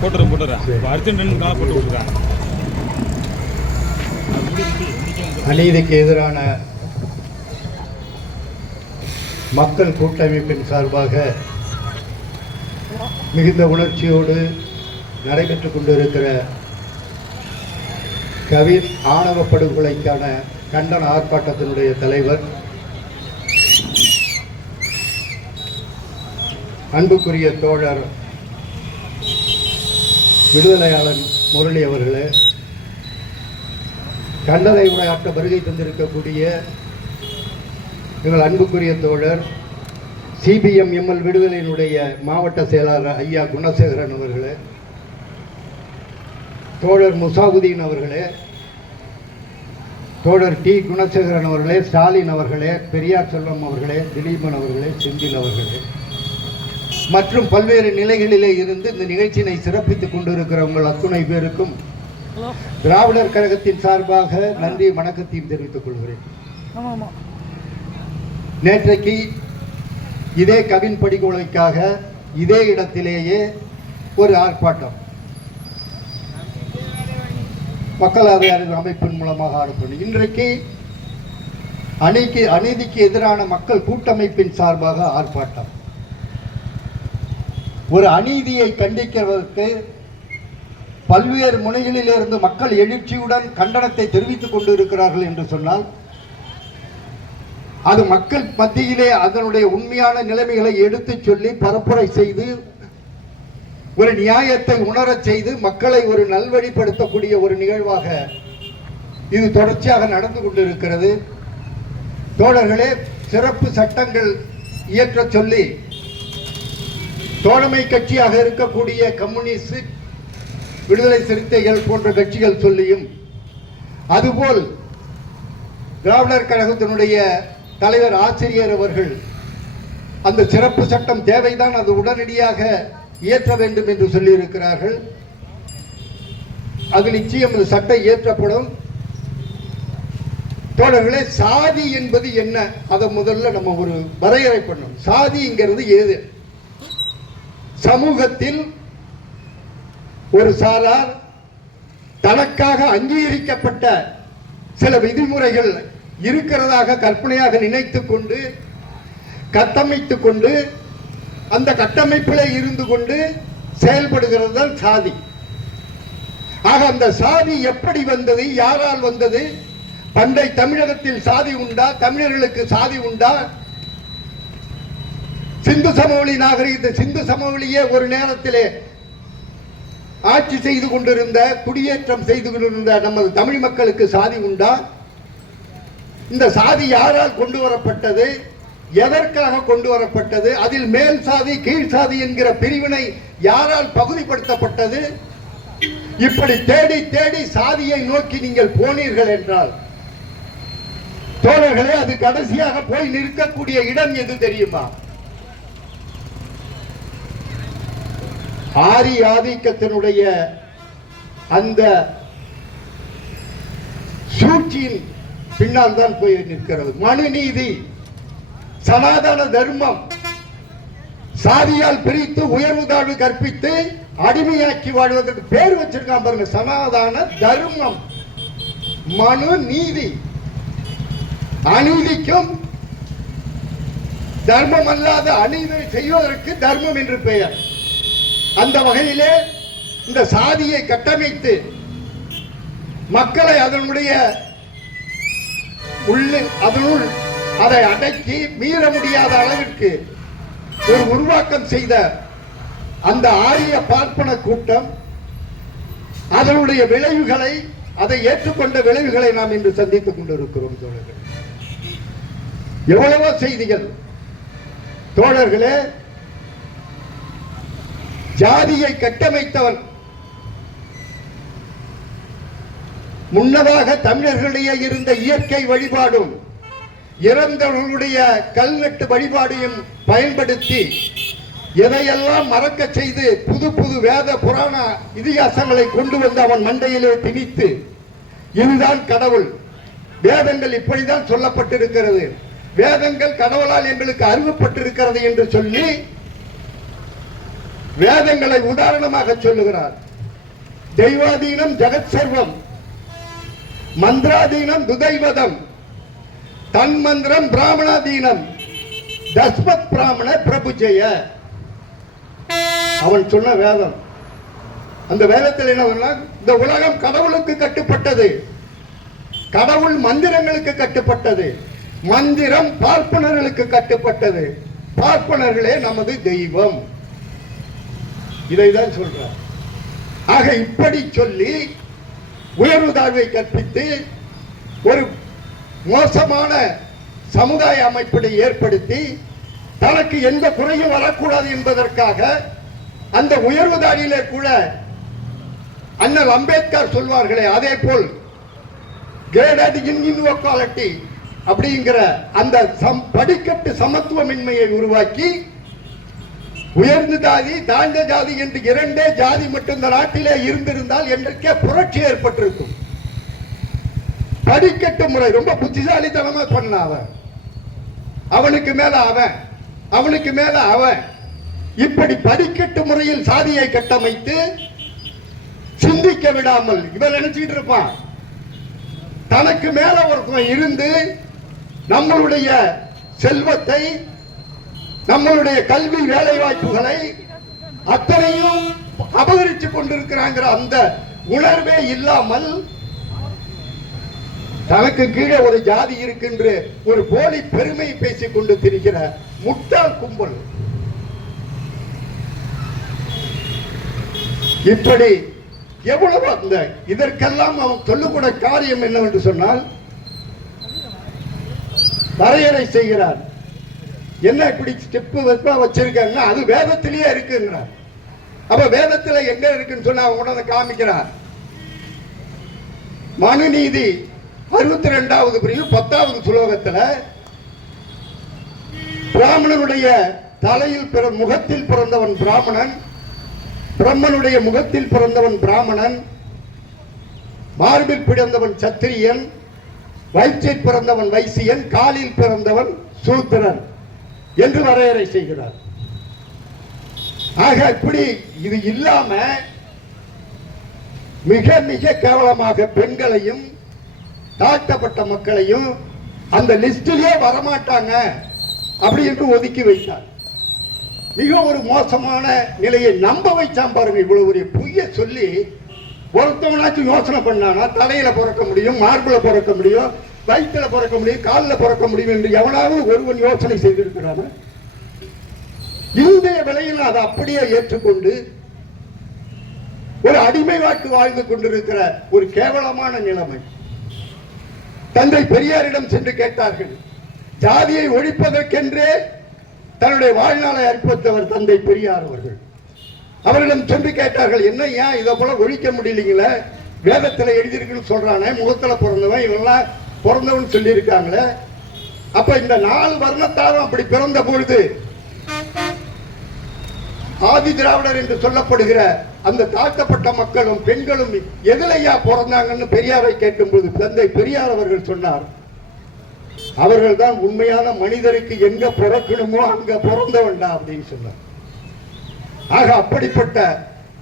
போட்டுறேன் போட்டுறேன். இப்போ அர்ஜென்ட் ரெண்டு போட்டு வந்து அநீதிக்கு எதிரான மக்கள் கூட்டமைப்பின் சார்பாக மிகுந்த உணர்ச்சியோடு நடைபெற்றுக் கொண்டிருக்கிற கவின் ஆணவ படுகொலைக்கான கண்டன ஆர்ப்பாட்டத்தினுடைய தலைவர் அன்புக்குரிய தோழர் விடுதலையாளர் முரளி அவர்களே கண்டனை உரையாற்ற வருகை தந்திருக்கக்கூடிய எங்கள் அன்புக்குரிய தோழர் சிபிஎம் எம்எல் விடுதலையினுடைய மாவட்ட செயலாளர் ஐயா குணசேகரன் அவர்களே தோழர் முசாவுதீன் அவர்களே தோழர் டி குணசேகரன் அவர்களே ஸ்டாலின் அவர்களே பெரியார் செல்வம் அவர்களே திலீபன் அவர்களே செந்தில் அவர்களே. மற்றும் பல்வேறு நிலைகளிலே இருந்து இந்த நிகழ்ச்சியினை சிறப்பித்துக் கொண்டிருக்கிற உங்கள் அத்துணை பேருக்கும் திராவிடர் கழகத்தின் சார்பாக நன்றி வணக்கத்தையும் தெரிவித்துக் கொள்கிறேன். நேற்றைக்கு இதே கவின் படுகொலைக்காக இதே இடத்திலேயே ஒரு ஆர்ப்பாட்டம். மக்களாவை அமைப்பின் மூலமாக ஆரம்பிக்கும் இன்றைக்கு அணிக்கு அநீதிக்கு எதிரான மக்கள் கூட்டமைப்பின் சார்பாக ஆர்ப்பாட்டம். ஒரு அநீதியை கண்டிக்கிறதற்கு பல்வேறு முனைகளிலிருந்து மக்கள் எழுச்சியுடன் கண்டனத்தை தெரிவித்துக் கொண்டிருக்கிறார்கள் என்று சொன்னால் அது மக்கள் மத்தியிலே அதனுடைய உண்மையான நிலைமைகளை எடுத்துச் சொல்லி பரப்புரை செய்து ஒரு நியாயத்தை உணரச் செய்து மக்களை ஒரு நல்வழிப்படுத்தக்கூடிய ஒரு நிகழ்வாக இது தொடர்ச்சியாக நடந்து கொண்டிருக்கிறது. தோழர்களே சிறப்பு சட்டங்கள் இயற்றச் சொல்லி தோழமை கட்சியாக இருக்கக்கூடிய கம்யூனிஸ்ட் விடுதலை சிறுத்தைகள் போன்ற கட்சிகள் சொல்லியும் அதுபோல் திராவிடர் கழகத்தினுடைய தலைவர் ஆசிரியர் அவர்கள் அந்த சிறப்பு சட்டம் தேவைதான் அது உடனடியாக இயற்ற வேண்டும் என்று சொல்லியிருக்கிறார்கள். அது நிச்சயம் அந்த சட்டம் இயற்றப்படும். தோழர்களே சாதி என்பது என்ன? அதை முதல்ல நம்ம ஒரு வரையறை பண்ணணும். சாதிங்கிறது ஏது? சமூகத்தில் ஒரு சாரார் தனக்காக அங்கீகரிக்கப்பட்ட சில விதிமுறைகள் இருக்கிறதாக கற்பனையாக நினைத்து கொண்டு கட்டமைத்து கொண்டு அந்த கட்டமைப்பில் இருந்து கொண்டு செயல்படுகிறது தான் சாதி. ஆக அந்த சாதி எப்படி வந்தது யாரால் வந்தது? பண்டை தமிழகத்தில் சாதி உண்டா? தமிழர்களுக்கு சாதி உண்டா? சிந்து சமவெளி நாகரிகத்தை சிந்து சமவெளியே ஒரு நேரத்திலே ஆட்சி செய்து கொண்டிருந்த குடியேற்றம் செய்து கொண்டிருந்த நமது தமிழ் மக்களுக்கு சாதி உண்டா? இந்த சாதி யாரால் கொண்டு வரப்பட்டது? எதற்காக கொண்டு வரப்பட்டது? அதில் மேல் சாதி கீழ் சாதி என்கிற பிரிவினை யாரால் பகுதிப்படுத்தப்பட்டது? இப்படி தேடி தேடி சாதியை நோக்கி நீங்கள் போனீர்கள் என்றால் தோழர்களே அது கடைசியாக போய் நிற்கக்கூடிய இடம் எது தெரியுமா? ஆரி ஆதிக்கத்தினுடைய அந்த சூழ்ச்சியின் பின்னால் தான் போய் நிற்கிறது. மனு நீதி சனாதன தர்மம் சாதியால் பிரித்து உயர்வு தாழ்வு கற்பித்து அடிமையாக்கி வாழ்வதற்கு பேர் வச்சிருக்கான் பாருங்க. சனாதன தர்மம் மனு நீதி. அநீதிக்கும் தர்மம் அல்லாத அநீதி செய்வதற்கு தர்மம் என்று பெயர். அந்த வகையிலே இந்த சாதியை கட்டமைத்து மக்களை அதனுடைய உள்ளே அதனுள் அதை அடக்கி மீற முடியாத அளவிற்கு ஒரு உருவாக்கம் செய்த அந்த ஆரிய பார்ப்பன கூட்டம் அதனுடைய விளைவுகளை அதை ஏற்றுக்கொண்ட விளைவுகளை நாம் இன்று சந்தித்துக் கொண்டிருக்கிறோம் தோழர்கள். எவ்வளவோ செய்திகள் தோழர்களே ஜாதியை கட்டமைத்தவன் முன்னதாக தமிழர்களிடையே இருந்த இயற்கை வழிபாடும் இறந்தவர்களுடைய கல்வெட்டு வழிபாடையும் பயன்படுத்தி எதையெல்லாம் மறக்க செய்து புது புது வேத புராண இதிகாசங்களை கொண்டு வந்து அவன் மண்டையிலே திணித்து இதுதான் கடவுள். வேதங்கள் இப்படிதான் சொல்லப்பட்டிருக்கிறது. வேதங்கள் கடவுளால் எங்களுக்கு அறிவுப்பட்டிருக்கிறது என்று சொல்லி வேதங்களை உதாரணமாக சொல்லுகிறார். தெய்வாதீனம் ஜெகத் சர்வம் மந்திராதீனம் துதைவதம் தன் மந்திரம் பிராமணாதீனம் தஸ்மத் பிராமண பிரபு ஜெய. அவன் சொன்ன வேதம். அந்த வேதத்தில் என்ன இந்த உலகம் கடவுளுக்கு கட்டுப்பட்டது. கடவுள் மந்திரங்களுக்கு கட்டுப்பட்டது. மந்திரம் பார்ப்பனர்களுக்கு கட்டுப்பட்டது. பார்ப்பனர்களே நமது தெய்வம். இதைதான் சொல்றார். ஆக இப்படி சொல்லி உயர்வு தாழ்வை கற்பித்து ஒரு மோசமான சமுதாய அமைப்பை ஏற்படுத்தி தனக்கு எந்த குறையும் வரக்கூடாது என்பதற்காக அந்த உயர்வு தாழியிலே கூட அண்ணல் அம்பேத்கர் சொல்வார்களே அதே போல் கிரேடட் இன்இன்வொக்காலிட்டி அப்படிங்கிற அந்த சம் படிக்கட்டு சமத்துவமின்மையை உருவாக்கி உயர்ந்த ஜாதி தாழ்ந்த ஜாதி என்று இரண்டே ஜாதி மட்டும் இந்த நாட்டிலே இருந்திருந்தால் என்றைக்கே புரட்சி ஏற்பட்டிருக்கும். படிக்கட்டு முறை ரொம்ப புத்திசாலித்தனமா பண்ண அவன். அவனுக்கு மேல அவன் அவனுக்கு மேல அவன். இப்படி படிக்கட்டு முறையில் சாதியை கட்டமைத்து சிந்திக்க விடாமல் இவன் நினைச்சிட்டு இருப்பான். தனக்கு மேல ஒருத்தன் இருந்து நம்மளுடைய செல்வத்தை நம்மளுடைய கல்வி வேலை வாய்ப்புகளை அத்தனையும் அபகரித்து கொண்டிருக்கிறாங்கிற அந்த உணர்வே இல்லாமல் தனக்கு கீழே ஒரு ஜாதி இருக்கின்ற ஒரு போலி பெருமை பேசிக் கொண்டு திரிகிற முட்டாள் கும்பல். இப்படி எவ்வளவு அந்த இதற்கெல்லாம் அவன் சொல்லக்கூட காரியம் என்னவென்று சொன்னால் வரையறை செய்கிறார் என்ன இப்படி ஸ்டெப்பு வைப்பா வச்சிருக்காங்கன்னா அது வேதத்திலேயே இருக்குங்கிறார். அப்ப வேதத்துல எங்க இருக்குன்னு சொன்னா அவன் உடனே காமிக்கிறார். மனுநீதி அறுபத்தி ரெண்டாவது பிரிவு பத்தாவது சுலோகத்துல பிராமணனுடைய தலையில் பிற முகத்தில் பிறந்தவன் பிராமணன் பிரம்மனுடைய முகத்தில் பிறந்தவன் பிராமணன் மார்பில் பிறந்தவன் சத்திரியன் வயிற்றில் பிறந்தவன் வைசியன் காலில் பிறந்தவன் சூத்திரன். என்று வரையறை செய்கிறார். ஆக இப்படி இது இல்லாம மிக மிக கேவலமாக பெண்களையும் தாழ்த்தப்பட்ட மக்களையும் அந்த லிஸ்டிலே வரமாட்டாங்க அப்படி என்று ஒதுக்கி வைத்தார். மிக ஒரு மோசமான நிலையை நம்ப வைச்சான் பாருங்க இவ்வளவு ஒரு பொய்ய சொல்லி ஒருத்தவனாச்சும் யோசனை பண்ணானா தலையில பிறக்க முடியும் மார்பில் பிறக்க முடியும் வயிற்றுல பிறக்க முடியும் காலில் பிறக்க முடியும் என்று எவனாவது ஒருவன் யோசனை செய்திருக்கிறான? இன்றைய விலையில் அதை அப்படியே ஏற்றுக்கொண்டு ஒரு அடிமை வாக்கு வாழ்ந்து கொண்டிருக்கிற ஒரு கேவலமான நிலைமை. தந்தை பெரியாரிடம் சென்று கேட்டார்கள் ஜாதியை ஒழிப்பதற்கென்றே தன்னுடைய வாழ்நாளை அர்ப்பணித்தவர் தந்தை பெரியார் அவர்கள். அவரிடம் சென்று கேட்டார்கள் என்ன ஏன் இதை போல ஒழிக்க முடியலீங்களே? வேதத்தில் எழுதியிருக்குன்னு சொல்றானே முகத்துல பிறந்தவன் இவெல்லாம் பிறந்தவன் சொல்லியிருக்காங்களே. அப்ப இந்த நாலு வர்ணத்தாரும் அப்படி பிறந்த பொழுது ஆதி திராவிடர் என்று சொல்லப்படுகிற அந்த தாழ்த்தப்பட்ட மக்களும் பெண்களும் எதிலையா பிறந்தாங்கன்னு பெரியாரை கேட்கும்போது தந்தை பெரியார் அவர்கள் சொன்னார். அவர்கள் தான் உண்மையான மனிதருக்கு எங்க பிறக்கணுமோ அங்க பிறந்தவன்டா அப்படின்னு சொன்னார். ஆக அப்படிப்பட்ட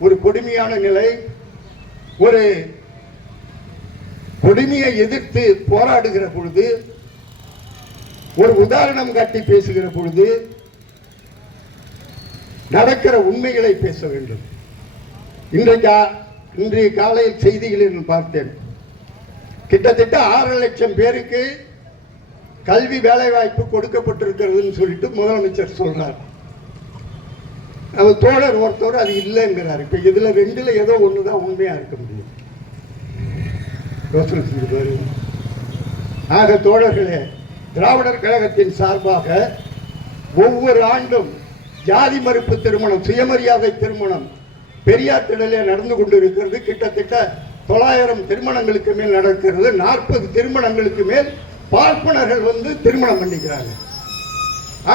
ஒரு கொடுமையான நிலை ஒரு கொடுமையை எதிர்த்து போராடுகிற பொழுது ஒரு உதாரணம் காட்டி பேசுகிற பொழுது நடக்கிற உண்மைகளை பேச வேண்டும். இன்றைக்கா இன்றைய காலையில் செய்திகளில் பார்த்தேன். கிட்டத்தட்ட ஆறு லட்சம் பேருக்கு கல்வி வேலைவாய்ப்பு கொடுக்கப்பட்டிருக்கிறதுன்னு சொல்லிட்டு முதலமைச்சர் சொல்றார். அவர் தோழர் ஒருத்தவர் அது இல்லைங்கிறார். இப்ப இதுல ரெண்டுல ஏதோ ஒண்ணுதான் உண்மையா இருக்க முடியும். யோசனை செஞ்சு பாருங்க. ஆக தோழர்களே திராவிடர் கழகத்தின் சார்பாக ஒவ்வொரு ஆண்டும் ஜாதி மறுப்பு திருமணம் சுயமரியாதை திருமணம் பெரியார் திடலே நடந்து கொண்டிருக்கிறது. கிட்டத்தட்ட தொள்ளாயிரம் திருமணங்களுக்கு மேல் நடக்கிறது. நாற்பது திருமணங்களுக்கு மேல் பார்ப்பனர்கள் வந்து திருமணம் பண்ணிக்கிறாங்க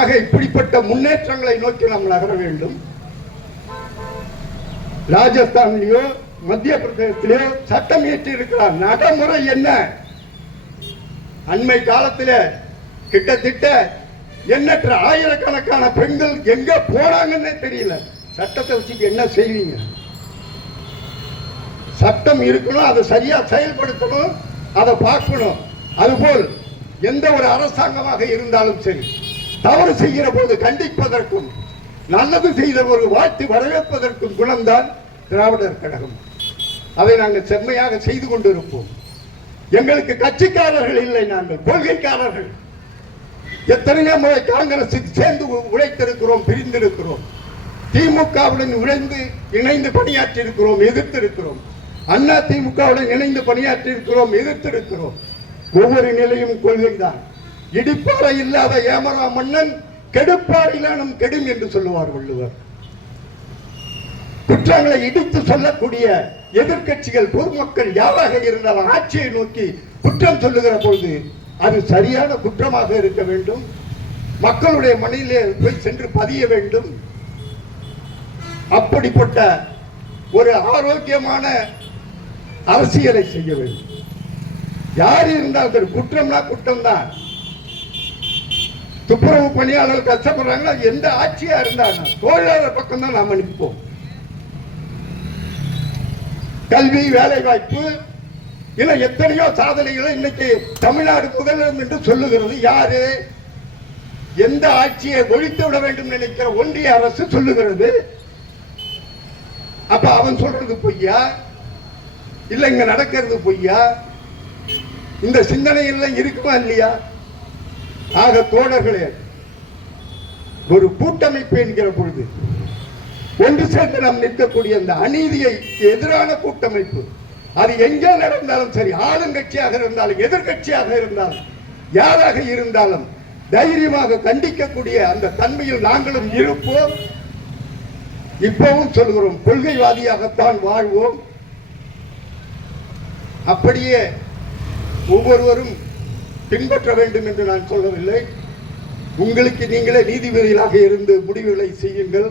ஆக இப்படிப்பட்ட முன்னேற்றங்களை நோக்கி நாம் நகர வேண்டும். ராஜஸ்தான்லயோ மத்திய பிரதேசத்திலே சட்டம் இயற்றி இருக்கிறார் நடைமுறை என்ன? அண்மை காலத்தில் கிட்டத்தட்ட எண்ணற்ற ஆயிரக்கணக்கான பெண்கள் எங்க போனாங்கன்னே தெரியல. சட்டத்தை வச்சுட்டு என்ன செய்வீங்க? சட்டம் இருக்கணும் அதை சரியா செயல்படுத்தணும் அதை பார்க்கணும். அதுபோல் எந்த ஒரு அரசாங்கமாக இருந்தாலும் சரி தவறு செய்கிற போது கண்டிப்பதற்கும் நல்லது செய்த ஒரு வாழ்த்து வரவேற்பதற்கும் குணம்தான் திராவிடர் கழகம். அதை நாங்கள் செம்மையாக செய்து கொண்டிருப்போம். எங்களுக்கு கட்சிக்காரர்கள் இல்லை நாங்கள் கொள்கைக்காரர்கள். எத்தனையோ முறை காங்கிரசுக்கு சேர்ந்து உழைத்திருக்கிறோம் பிரிந்திருக்கிறோம். திமுகவுடன் இணைந்து இணைந்து பணியாற்றி இருக்கிறோம் எதிர்த்திருக்கிறோம். அண்ணா திமுகவுடன் இணைந்து பணியாற்றி இருக்கிறோம் எதிர்த்திருக்கிறோம். ஒவ்வொரு நிலையும் கொள்கைதான். இடிப்பாறை இல்லாத ஏமரா மன்னன் கெடுப்பாறையிலானும் கெடும் என்று சொல்லுவார் வள்ளுவர் குற்றங்களை இடித்து சொல்லக்கூடிய எதிர்க்கட்சிகள் பொதுமக்கள் யாராக இருந்தாலும் ஆட்சியை நோக்கி குற்றம் சொல்லுகிற பொழுது அது சரியான குற்றமாக இருக்க வேண்டும். மக்களுடைய மனையிலே போய் சென்று பதிய வேண்டும். அப்படிப்பட்ட ஒரு ஆரோக்கியமான அரசியலை செய்ய வேண்டும். யார் இருந்தால் சரி, குற்றம்னா குற்றம் தான் துப்புரவு பணியாளர்கள் கஷ்டப்படுறாங்கன்னா எந்த ஆட்சியா இருந்தாங்க தொழிலாளர் பக்கம் தான் நாம் அனுப்பிப்போம் கல்வி வேலை வாய்ப்பு எத்தனையோ சாதனைகளை இன்னைக்கு தமிழ்நாடு முதலிடம் என்று சொல்லுகிறது. யாரு? எந்த ஆட்சியை ஒழித்து விட வேண்டும் நினைக்கிற ஒன்றிய அரசு சொல்லுகிறது. அப்ப அவன் சொல்றது பொய்யா? இல்ல இங்க நடக்கிறது பொய்யா? இந்த சிந்தனை எல்லாம் இருக்குமா இல்லையா? ஆக தோழர்களே ஒரு கூட்டமைப்பு என்கிற பொழுது ஒன்று சேர்ந்து நாம் நிற்கக்கூடிய அந்த அநீதியை எதிரான கூட்டமைப்பு. அது எங்கே நடந்தாலும் சரி ஆளுங்கட்சியாக இருந்தாலும் எதிர்க்கட்சியாக இருந்தாலும் யாராக இருந்தாலும் தைரியமாக கண்டிக்கக்கூடிய அந்த தன்மையில் நாங்களும் இருப்போம். இப்பவும் சொல்கிறோம் கொள்கைவாதியாகத்தான் வாழ்வோம். அப்படியே ஒவ்வொருவரும் பின்பற்ற வேண்டும் என்று நான் சொல்லவில்லை. உங்களுக்கு நீங்களே நீதிபதிகளாக இருந்து முடிவுகளை செய்யுங்கள்.